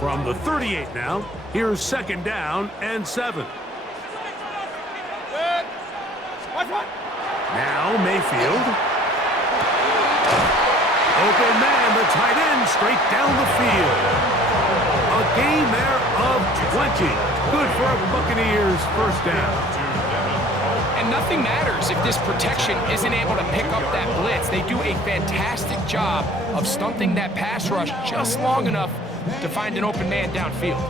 From the 38 now, here's 2nd down and 7. Now Mayfield. Open man, the tight end, straight down the field. A gain there of 20. Good for a Buccaneers first down. And nothing matters if this protection isn't able to pick up that blitz. They do a fantastic job of stunting that pass rush just long enough to find an open man downfield.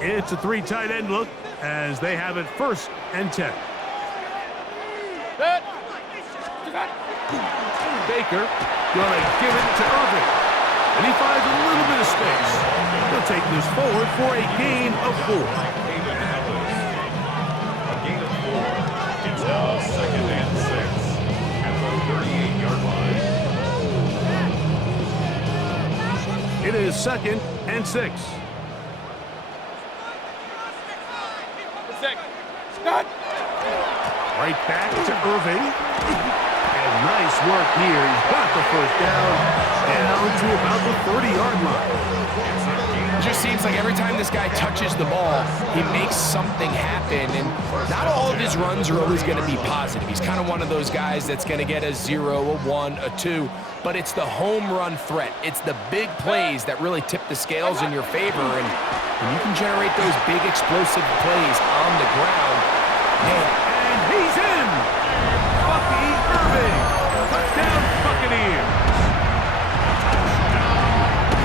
It's a 3 tight end look as they have it 1st and 10. Baker gonna give it to Irving. And he finds a little bit of space. He'll take this forward for a gain of 4. A gain of 4. It's now 2nd and 6 at the 38-yard line. It is 2nd and 6. Right back to Irving. And nice work here. He's got the first down to about the 30-yard line. It just seems like every time this guy touches the ball, he makes something happen. And not all of his runs are always going to be positive. He's kind of one of those guys that's going to get a 0, a 1, a 2. But it's the home run threat. It's the big plays that really tip the scales in your favor. And when you can generate those big explosive plays on the ground, man. And he's in! Bucky Irving! Touchdown Buccaneers!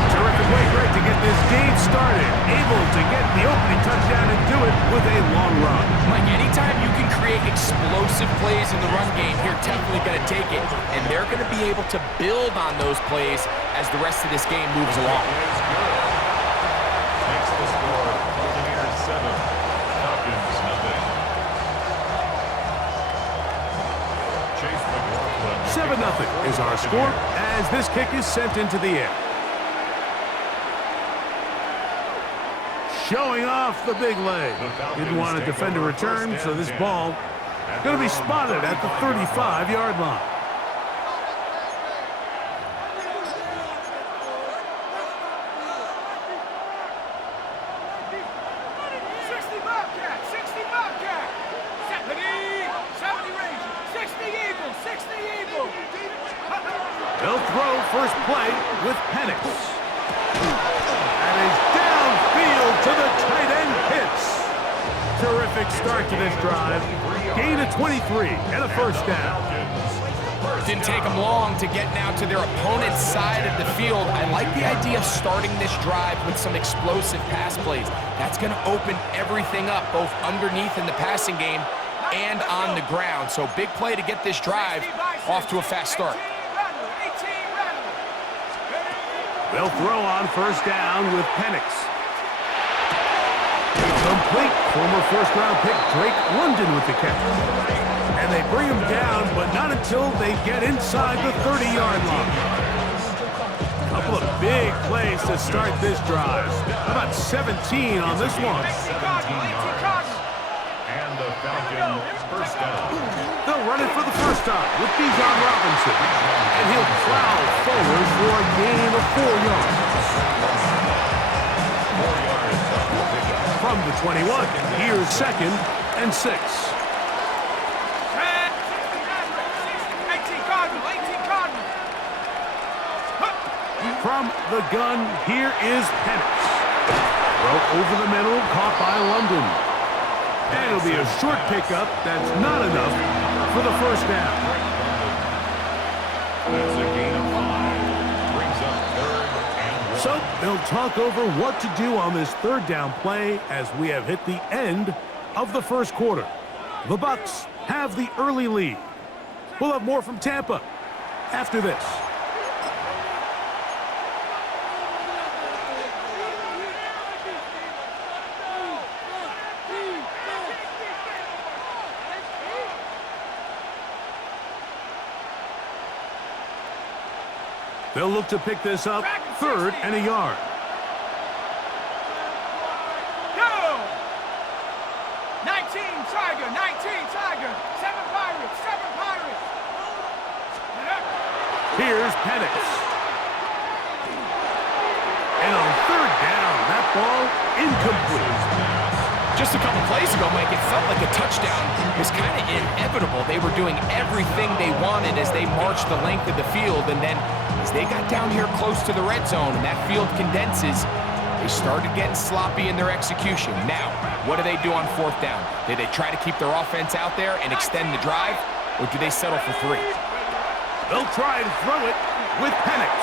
Terrific way, Greg, to get this game started. Able to get the opening touchdown and do it with a long run. Mike, anytime you can create explosive plays in the run game, you're definitely going to take it. And they're going to be able to build on those plays as the rest of this game moves along. Makes the score Buccaneers 7, Falcons nothing. 7-0 is our score as this kick is sent into the air. Showing off the big leg. Didn't want to defend a return, so this ball going to be spotted at the 35-yard line. They'll throw first play with Penix. And he's downfield to the tight end hits. Terrific start to this drive. Gain of 23 and a first down. Didn't take them long to get now to their opponent's side of the field. I like the idea of starting this drive with some explosive pass plays. That's going to open everything up, both underneath in the passing game and on the ground. So big play to get this drive off to a fast start. They'll throw on first down with Penix. Complete. Former first-round pick Drake London with the catch. And they bring him down, but not until they get inside the 30-yard line. A couple of big plays to start this drive. How about 17 on this one? And the Falcons first down. They'll run it for the first time with Bijan Robinson. And he'll plow forward for a gain of 4 yards. 4 yards on the pickup. From the 21, here's 2nd and 6. From the gun, here is Penix. Throw over the middle, caught by London. And it'll be a short pickup that's not enough for the first down. That's a gain of 5. Brings up 3rd and 1. So they'll talk over what to do on this 3rd down play as we have hit the end of the first quarter. The Bucs have the early lead. We'll have more from Tampa after this. They'll look to pick this up 3rd and a yard. Go! 19 Tiger, 7 Pirates. Here's Penix. And on third down, that ball incomplete. Just a couple plays ago, Mike, it felt like a touchdown was kind of inevitable. They were doing everything they wanted as they marched the length of the field, and then as they got down here close to the red zone and that field condenses, they started getting sloppy in their execution. Now, what do they do on fourth down? Do they try to keep their offense out there and extend the drive, or do they settle for 3? They'll try and throw it with Penix.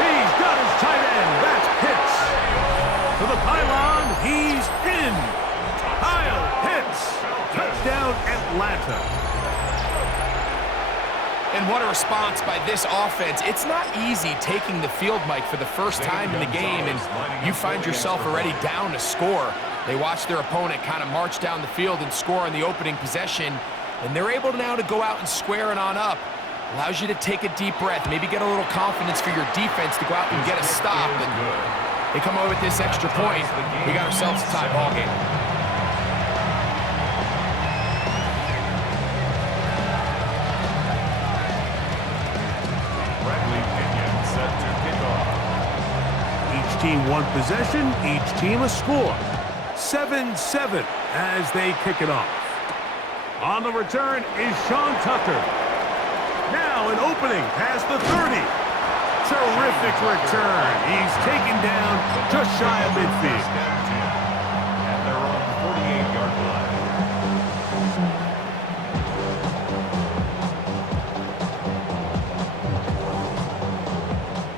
He's got his tight end. That's Pitts. To the pylon, he's in. Kyle Pitts. Touchdown, Atlanta. And what a response by this offense. It's not easy taking the field, Mike, for the first time in the game, and you find yourself already down to score. They watch their opponent kind of march down the field and score on the opening possession, and they're able now to go out and square it on up. Allows you to take a deep breath, maybe get a little confidence for your defense to go out and get a stop. And they come away with this extra point. We got ourselves a tie ball game. Each team one possession, each team a score. 7-7 as they kick it off. On the return is Sean Tucker. Now an opening past the 30. Terrific return. He's taken down just shy of midfield. And they're on the 48-yard line.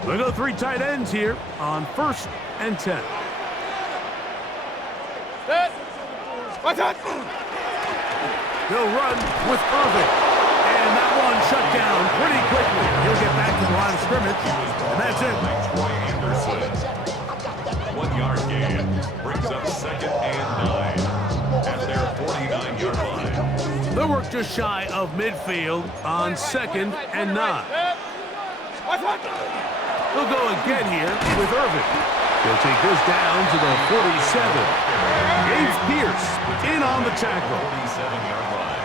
They go 3 tight ends here on 1st and 10. What's that? They'll run with Irving. And that one shut down pretty quickly. He'll get back to the line of scrimmage, and that's it. 1 yard gain brings up 2nd and 9 at their 49-yard line. They'll work just shy of midfield on 2nd and 9. They'll go again here with Irving. He'll take this down to the 47. James Pierce in on the tackle. 47-yard line.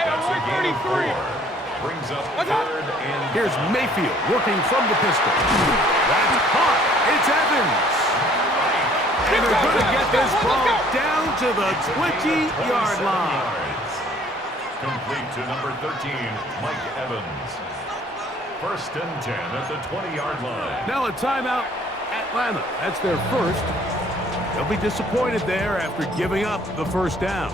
That's a gain of 4. Brings up 3rd and... Here's Mayfield working from the pistol. That's caught. It's Evans. And they're going to get this ball down to the 20-yard line. Complete to number 13, Mike Evans. 1st and 10 at the 20-yard line. Now a timeout, Atlanta. That's their first. They'll be disappointed there after giving up the first down.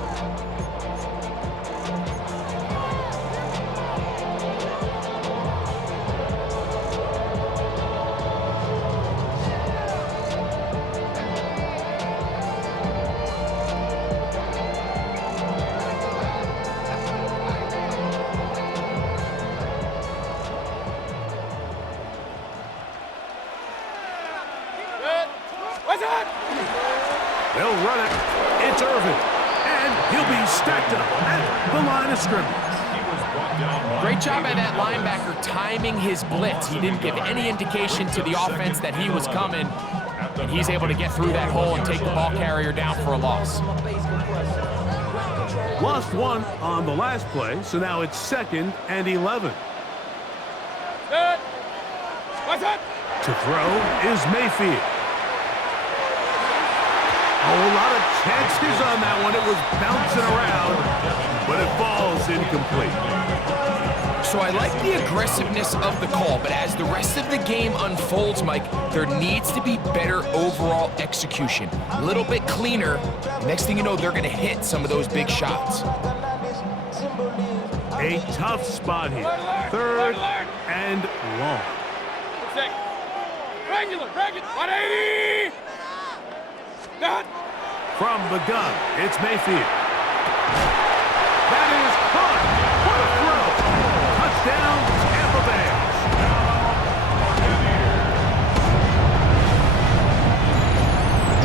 They'll run it. It's Irving. And he'll be stacked up at the line of scrimmage. Great job by that linebacker timing his blitz. He didn't give any indication to the offense that he was coming, and he's able to get through that hole and take the ball carrier down for a loss. Lost 1 on the last play, so now it's 2nd and 11. To throw is Mayfield. A whole lot of chances on that one. It was bouncing around, but it falls incomplete. So I like the aggressiveness of the call, but as the rest of the game unfolds, Mike, there needs to be better overall execution. A little bit cleaner. Next thing you know, they're going to hit some of those big shots. A tough spot here. 3rd and long. Regular, 180! From the gun, it's Mayfield. That is caught. What a throw. Touchdown, Tampa Bay.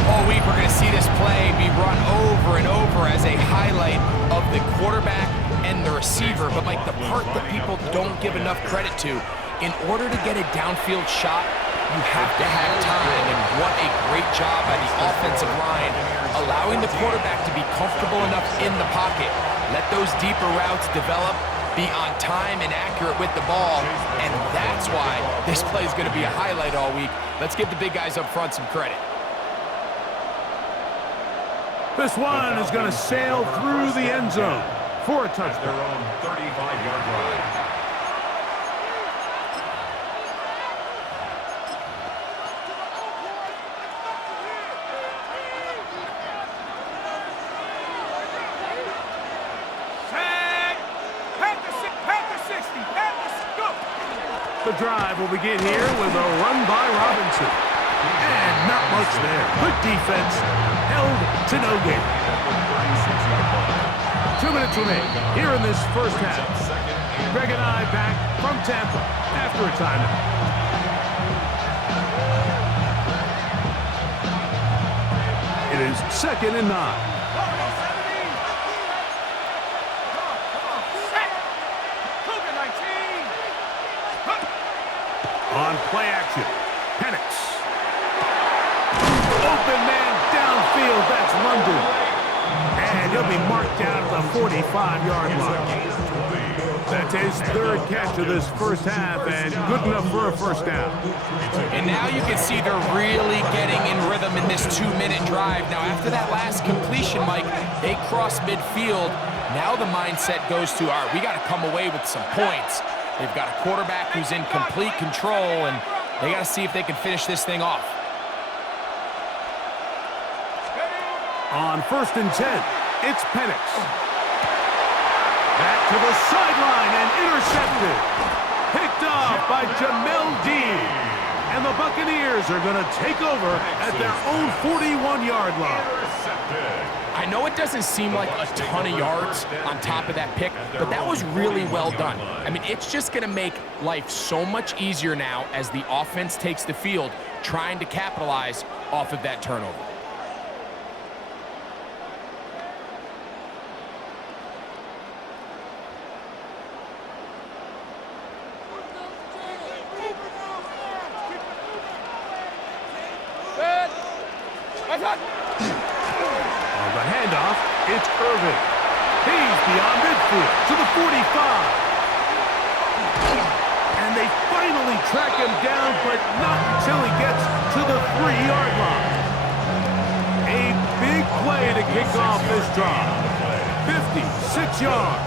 All week we're going to see this play be run over and over as a highlight of the quarterback and the receiver. But, Mike, the part that people don't give enough credit to, in order to get a downfield shot, you have to have time, and what a great job by the offensive line, allowing the quarterback to be comfortable enough in the pocket. Let those deeper routes develop, be on time and accurate with the ball, and that's why this play is going to be a highlight all week. Let's give the big guys up front some credit. This one is going to sail through the end zone for a touchdown. Their own 35-yard line. The drive will begin here with a run by Robinson. And not much there. Good defense. Held to no gain. 2 minutes remain here in this first half. Greg and I back from Tampa after a timeout. It is 2nd and 9. On play action, Penix. Open man downfield, that's London. And he'll be marked down at the 45-yard line. That's his 3rd catch of this first half, and good enough for a first down. And now you can see they're really getting in rhythm in this 2-minute drive. Now, after that last completion, Mike, they cross midfield. Now the mindset goes to, all right, we got to come away with some points. They've got a quarterback who's in complete control, and they got to see if they can finish this thing off. On 1st and 10, it's Penix. Back to the sideline and intercepted. Picked off by Jamel Dean. And the Buccaneers are going to take over at their own 41-yard line. I know it doesn't seem like a ton of yards on top of that pick, but that was really well done. I mean, it's just going to make life so much easier now as the offense takes the field, trying to capitalize off of that turnover. On the handoff, it's Irvin. He's beyond midfield to the 45. And they finally track him down, but not until he gets to the 3-yard line. A big play to kick off this drive. 56 yards.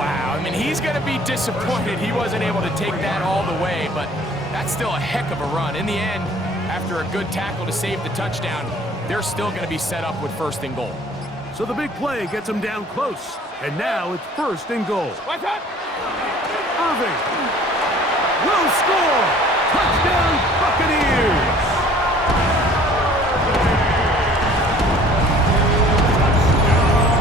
Wow, I mean, he's going to be disappointed he wasn't able to take that all the way, but that's still a heck of a run. In the end, after a good tackle to save the touchdown, they're still going to be set up with 1st and goal. So the big play gets him down close, and now it's 1st and goal. Irving will score. Touchdown, Buccaneers.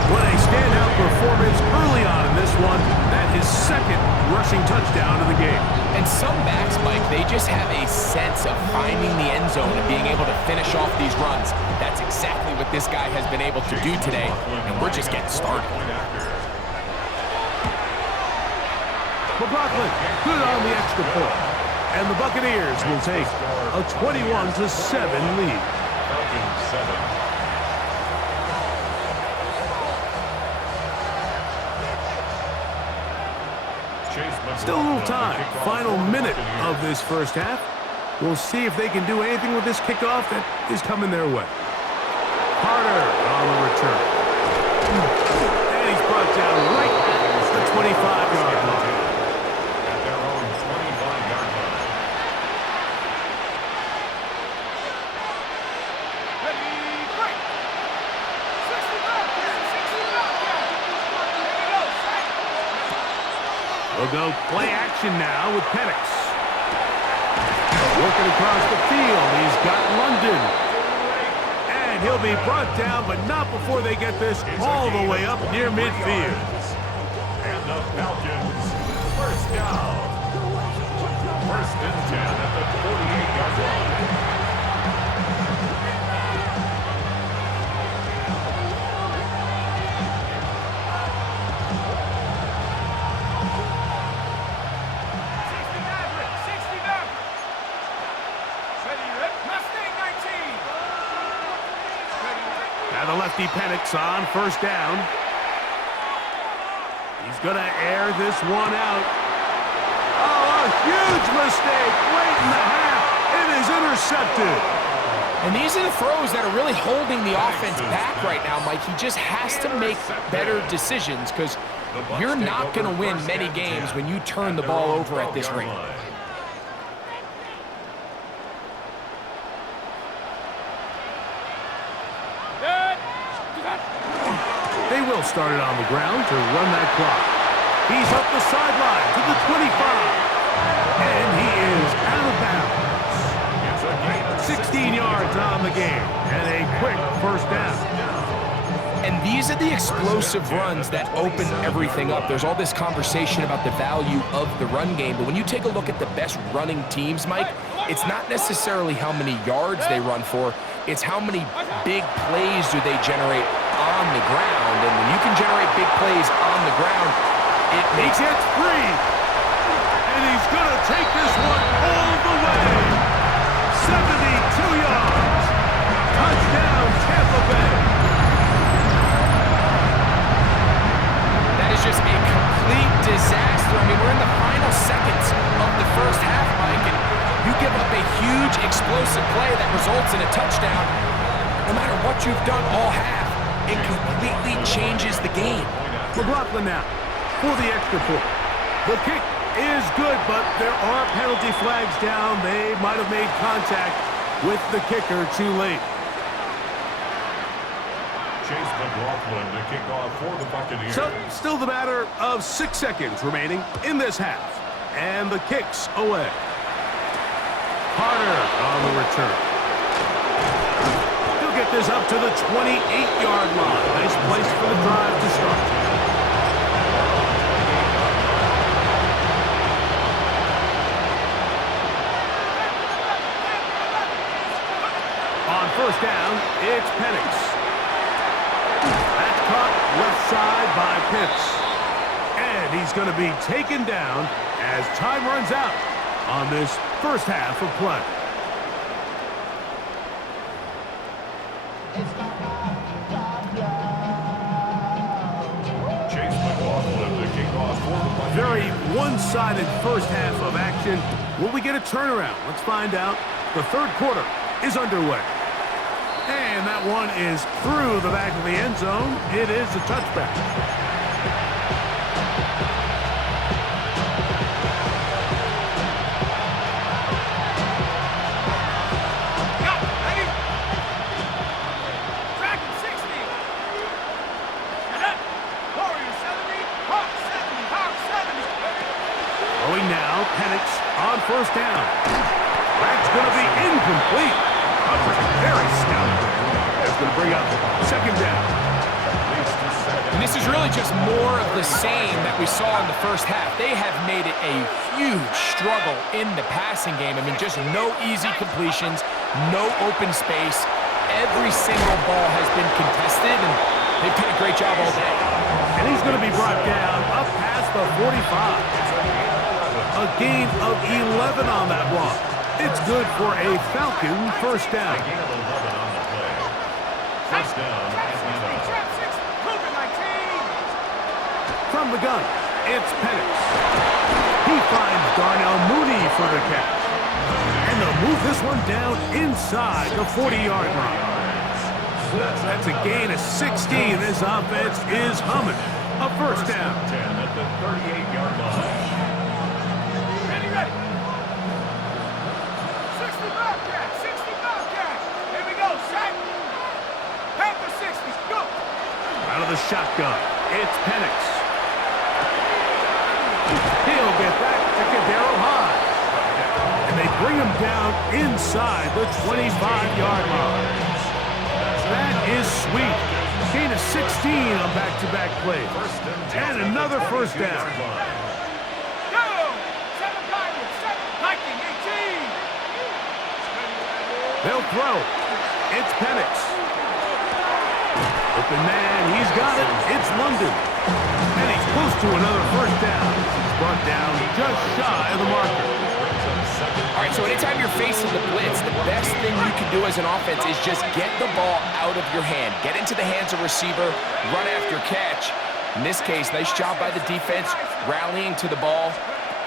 What a standout performance early on in this one. That is 2nd rushing touchdown of the game. And some backs, Mike, they just have a sense of finding the end zone and being able to finish off these runs. That's exactly what this guy has been able to do today, and we're just getting started. McLaughlin, good on the extra point. And the Buccaneers will take a 21-7 lead. Falcons 7. Still a little time. Final minute of this first half. We'll see if they can do anything with this kickoff that is coming their way. Carter on the return. And he's brought down right at the 25-yard line. At their own 25-yard line. We'll go play action now with Penix. Working across the field, he's got London. And he'll be brought down, but not before they get this all the way up near midfield. And the Falcons, 1st down. 1st and 10 at the 48-yard line. Now the lefty Penix on 1st down. He's going to air this one out. Oh, a huge mistake late in the half. It is intercepted. And these are the throws that are really holding the offense back right now, Mike. He just has to make better decisions because you're not going to win many games when you turn the ball over at this rate. They will start it on the ground to run that clock. He's up the sideline to the 25. And he is out of bounds. 16 yards on the game. And a quick first down. And these are the explosive runs that open everything up. There's all this conversation about the value of the run game, but when you take a look at the best running teams, Mike, it's not necessarily how many yards they run for, it's how many big plays do they generate on the ground. And when you can generate big plays on the ground, it makes it free. And he's going to take this one all the way. 72 yards. Touchdown, Tampa Bay. That is just a complete disaster. I mean, we're in the final seconds of the first half, Mike, and you give up a huge explosive play that results in a touchdown. No matter what you've done all half, it completely changes the game. McLaughlin now for the extra point. The kick is good, but there are penalty flags down. They might have made contact with the kicker too late. Chase McLaughlin to kick off for the Buccaneers. So, still the matter of 6 seconds remaining in this half. And the kick's away. Carter on the return. He'll get this up to the 28-yard line. Nice place for the drive to start. On first down, it's Penix. That's caught left side by Pitts. And he's going to be taken down as time runs out on this first half of play. Chase McLaughlin to kick off for the Buccaneers. Very one-sided first half of action. Will we get a turnaround? Let's find out. The third quarter is underway. And that one is through the back of the end zone. It is a touchback. Going now, Penix on first down. That's going to be incomplete. Very stout. That's going to bring up second down. And this is really just more of the same that we saw in the first half. They have made it a huge struggle in the passing game. I mean, just no easy completions, no open space. Every single ball has been contested, and they've done a great job all day. And he's going to be brought down up past the 45. A gain of 11 on that one. It's good for a Falcon first down. First down, Atlanta. From the gun, it's Penix. He finds Darnell Mooney for the catch. And they'll move this one down inside the 40-yard line. That's a gain of 16. This offense is humming. A first down. 10 at the 38-yard line. Ready. 60 Bobcat. 60 Bobcat. Here we go. Set. Panther 60. Go. Out of the shotgun, it's Penix. He'll get back to Kadero High. And they bring him down inside the 25-yard line. That is sweet. Gain of 16 on back-to-back plays. And another first down. Go. 7 Pirates. 7 Viking 18. They'll throw. It's Penix. Open man, he's got it. It's London. And he's close to another first down. He's brought down just shy of the marker. All right, so anytime you're facing the blitz, the best thing you can do as an offense is just get the ball out of your hand. Get into the hands of receiver, run after catch. In this case, nice job by the defense, rallying to the ball.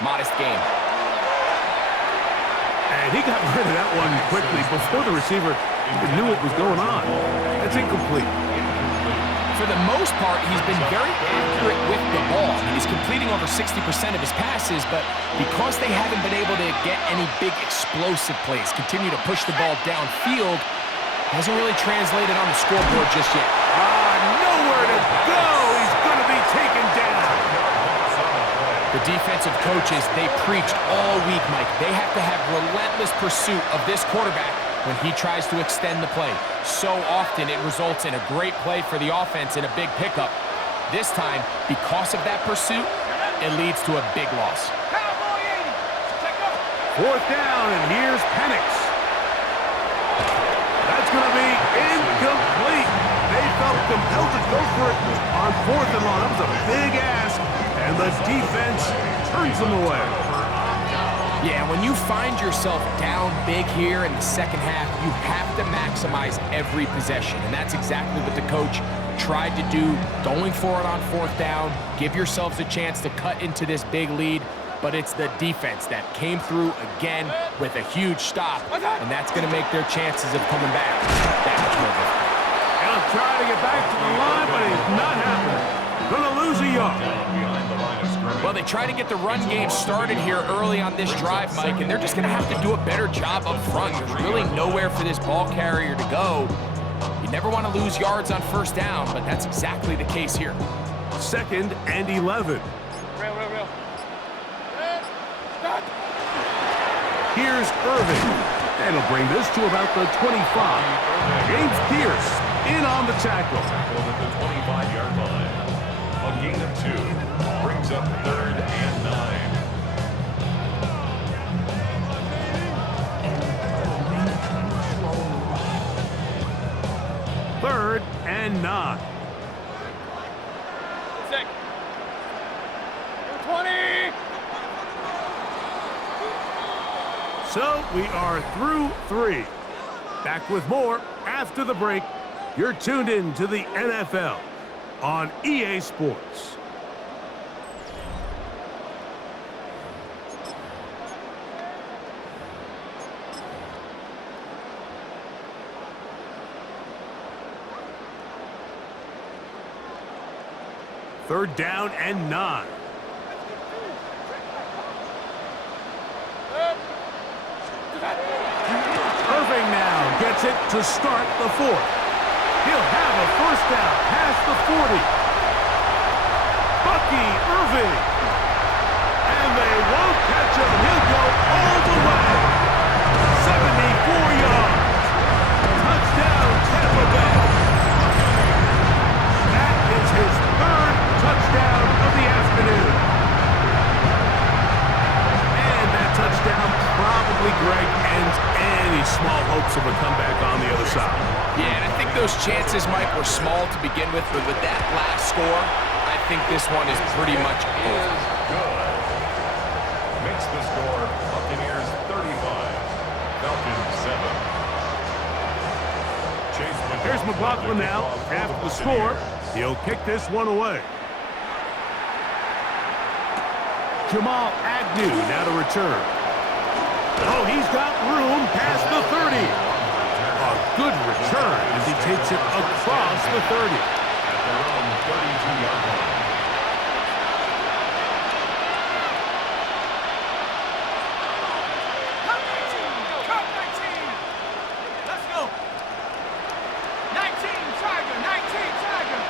Modest gain. And he got rid of that one quickly before the receiver even knew what was going on. That's incomplete. For the most part, he's been very accurate with the ball. He's completing over 60% of his passes, but because they haven't been able to get any big explosive plays, continue to push the ball downfield, hasn't really translated on the scoreboard just yet. Nowhere to go. He's going to be taken down. The defensive coaches, they preached all week, Mike. They have to have relentless pursuit of this quarterback when he tries to extend the play. So often it results in a great play for the offense and a big pickup. This time, because of that pursuit, it leads to a big loss. Fourth down, and here's Penix. That's going to be incomplete. They felt compelled to go for it on 4th and long. That was a big ask, and the defense turns them away. Yeah, when you find yourself down big here in the second half, you have to maximize every possession, and that's exactly what the coach tried to do, going for it on 4th down. Give yourselves a chance to cut into this big lead, but it's the defense that came through again with a huge stop, and that's going to make their chances of coming back that much more difficult. He'll try to get back to the line, but it's not happening. Going to lose a yard. Well, they try to get the run game started here early on this drive, Mike, and they're just going to have to do a better job up front. There's really nowhere for this ball carrier to go. You never want to lose yards on 1st down, but that's exactly the case here. 2nd and 11. Here's Irving. And he'll bring this to about the 25. James Pierce in on the tackle. At the 25-yard line. A gain of 2. Brings up 3rd and 9. Third and 9. 20. So we are through 3. Back with more after the break. You're tuned in to the NFL on EA Sports. Third down and 9. Irving now gets it to start the 4th. He'll have a 1st down past the 40. Bucky Irving. And they won't catch him. He'll go all the way. 74 yards. Touchdown, Tampa Bay. That is his 3rd touchdown of the afternoon. And that touchdown probably, Greg, ends any small hopes of a comeback on the other side. Yeah, and I think those chances, Mike, were small to begin with, but with that last score, I think this one is pretty much over. Good. Makes the score Buccaneers 35, Falcons 7. Chase McLaughlin. Here's McLaughlin now. After the score, he'll kick this one away. Jamal Agnew now to return. Oh, he's got room past the 30. A good return as he takes it across the 30. At their own 32-yard line. Cut 19. Let's go. 19, Tiger. 19, Tiger.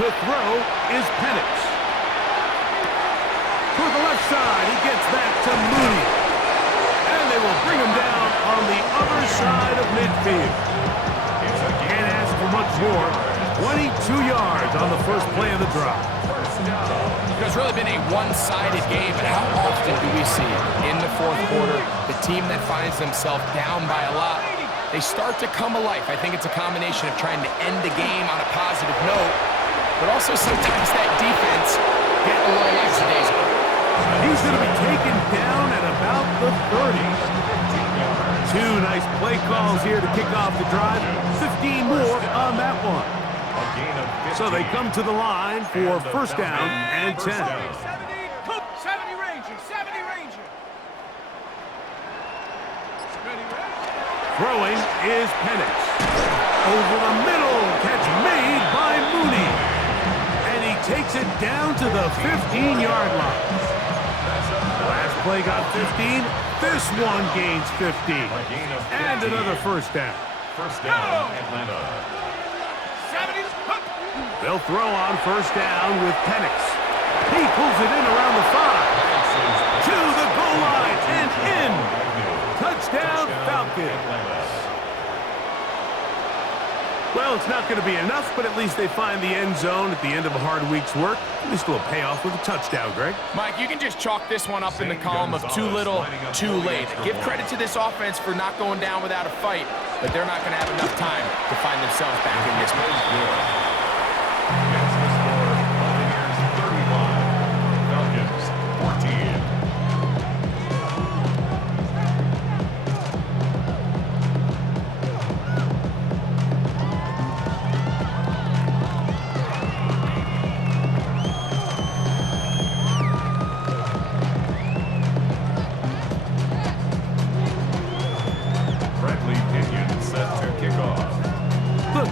To throw is Penix. To the left side, he gets that to Mooney. And they will bring him down on the other side of midfield. Can't ask for much more. 22 yards on the first play of the drive. It's really been a one-sided game, but how often do we see in the 4th quarter the team that finds themselves down by a lot, they start to come alive. I think it's a combination of trying to end the game on a positive note, but also sometimes that defense getting a little lackadaisical. He's going to be taken down at about the 30. 2 nice play calls here to kick off the drive. 15 more on that one. So they come to the line for first down and 10. 70 Ranger, 70 Ranger. Throwing is Penix. Over the middle, catch made by Mooney. And he takes it down to the 15-yard line. Last play got 15. This one gains 15. And another first down. First down, Atlanta. 70. They'll throw on first down with Penix. He pulls it in around the 5. To the goal line and in. Touchdown, Falcons. Well, it's not going to be enough, but at least they find the end zone at the end of a hard week's work. At least it'll pay off with a touchdown, Greg. Mike, you can just chalk this one up in the column of too little, too late. Give credit to this offense for not going down without a fight, but they're not going to have enough time to find themselves back in this one.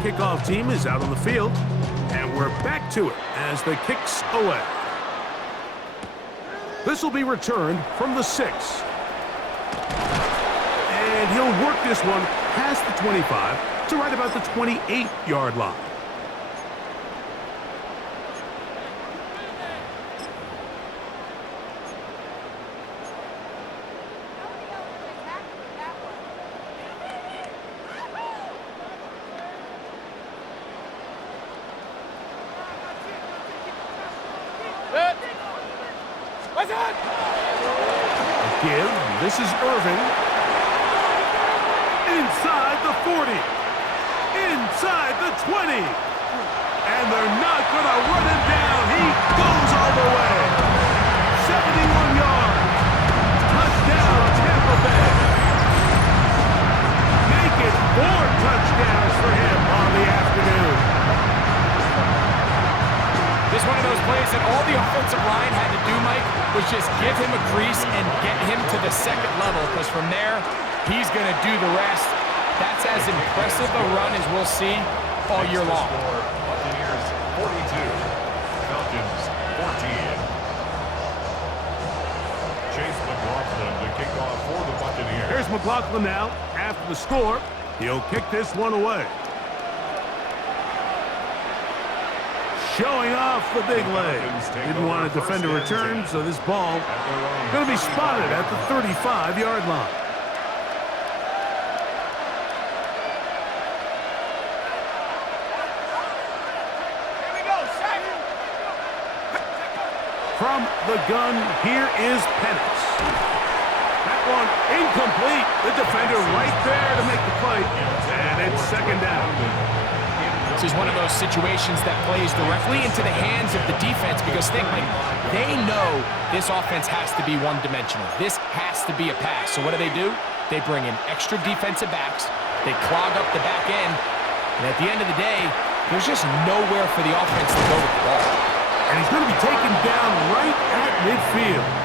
Kickoff team is out on the field, and we're back to it as the kicks away. This will be returned from the 6. And he'll work this one past the 25 to right about the 28-yard line. Give. This is Irving. Inside the 40. Inside the 20. And they're not going to run him down. He goes all the way. 71 yards. Touchdown, Tampa Bay. Make it 4 touchdowns for him on the afternoon. This is one of those plays that all the offensive line had to do, Mike, was just give him a crease and get him to the second level, because from there, he's going to do the rest. That's as impressive a run as we'll see all year long. Buccaneers 42, Falcons 14. Chase McLaughlin to kick off for the Buccaneers. Here's McLaughlin now. After the score, he'll kick this one away. Showing off the big leg. Didn't want to defend a return, so this ball going to be spotted at the 35-yard line. Here we go, set. From the gun, here is Penix. That one incomplete. The defender right there to make the play, and it's second down. This is one of those situations that plays directly into the hands of the defense, because think, like, they know this offense has to be one-dimensional. This has to be a pass. So what do? They bring in extra defensive backs. They clog up the back end. And at the end of the day, there's just nowhere for the offense to go with the ball. And he's going to be taken down right at midfield.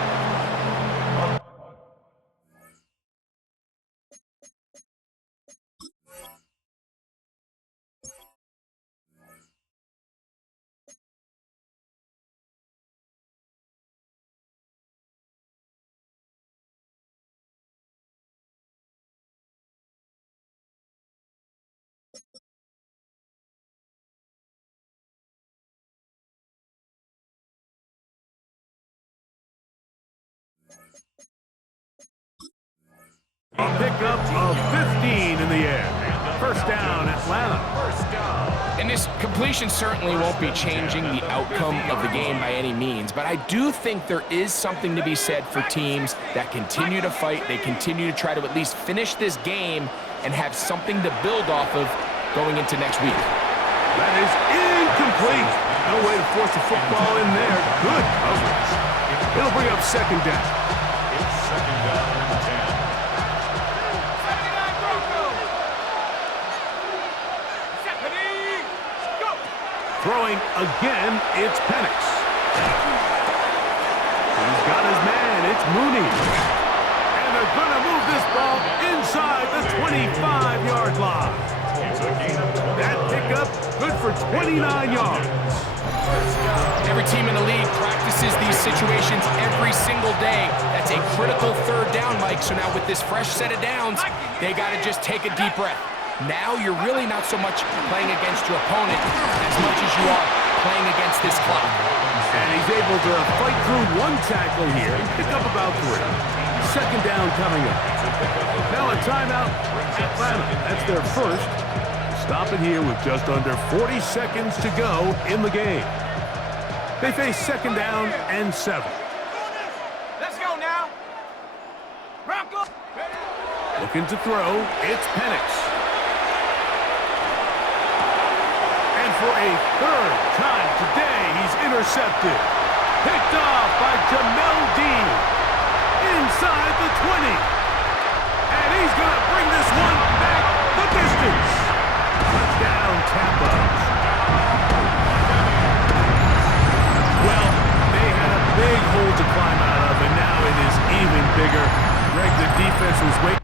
A pickup of 15 in the air. First down, Atlanta. And this completion certainly won't be changing the outcome of the game by any means, but I do think there is something to be said for teams that continue to fight. They continue to try to at least finish this game and have something to build off of going into next week. That is incomplete. No way to force the football in there. Good coverage. It'll bring up second down. It's second down and 10. 79 Broncos. 70. Go. Throwing again, it's Penix. He's got his man, it's Mooney. And they're going to move this ball inside the 25-yard line. That pickup, good for 29 yards. Every team in the league practices these situations every single day. That's a critical third down, Mike. So now with this fresh set of downs, they got to just take a deep breath. Now you're really not so much playing against your opponent as much as you are playing against this clock. And he's able to fight through one tackle here and pick up about 3. Second down coming up. Now a timeout, Atlanta. That's their first. Stop it here with just under 40 seconds to go in the game. They face second down and 7. Let's go now. Bronco. Looking to throw, it's Penix. And for a third time today, he's intercepted. Picked off by Jamel Dean. Inside the 20. And he's going to bring this one back the distance. Touchdown, Tampa. Well, they had a big hole to climb out of, and now it is even bigger. Greg, the defense was waiting.